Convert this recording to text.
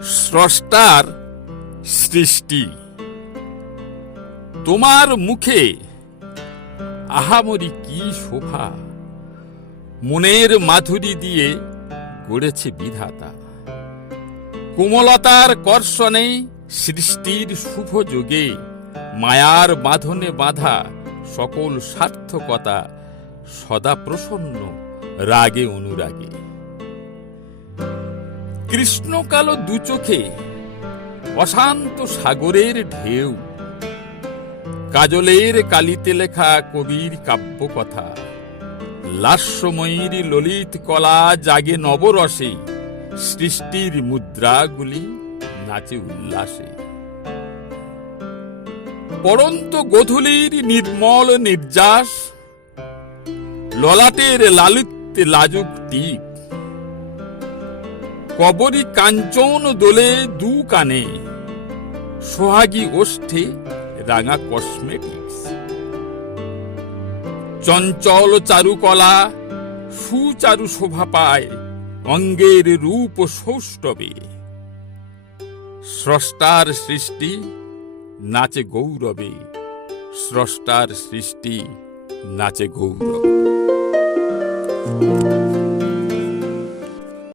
স্রষ্টার সৃষ্টি। তোমার মুখে আহামরি কি শোভা? মনের মাধুরী দিয়ে গড়েছে বিধাতা। কোমলতার কর্ষণে সৃষ্টির শুভ যোগে মায়ার বাঁধনে বাঁধা সকল সার্থকতা সদা প্রসন্ন, রাগে অনুরাগে। কৃষ্ণকালো দু চোখে অশান্ত সাগরের ঢেউ। কাজলের কালিতে লেখা কবির কাব্য কথা। লাস্যময়ীর ললিত কলা জাগে নবরসে। সৃষ্টির মুদ্রাগুলি নাচে উল্লাসে। পরন্ত গোধূলির নির্মল নির্যাস। ললাটের লালিত্যে লাজুক টিপ কবরী কাঞ্চন দোলে দু কানে। সোহাগী ওষ্ঠে রাঙা কসমেটিক্স। চঞ্চল চারুকলা, সুচারু শোভা পায় অঙ্গের রূপ সৌষ্ঠবে স্রষ্টার সৃষ্টি নাচে গৌরবে। স্রষ্টার সৃষ্টি নাচে গৌরবে।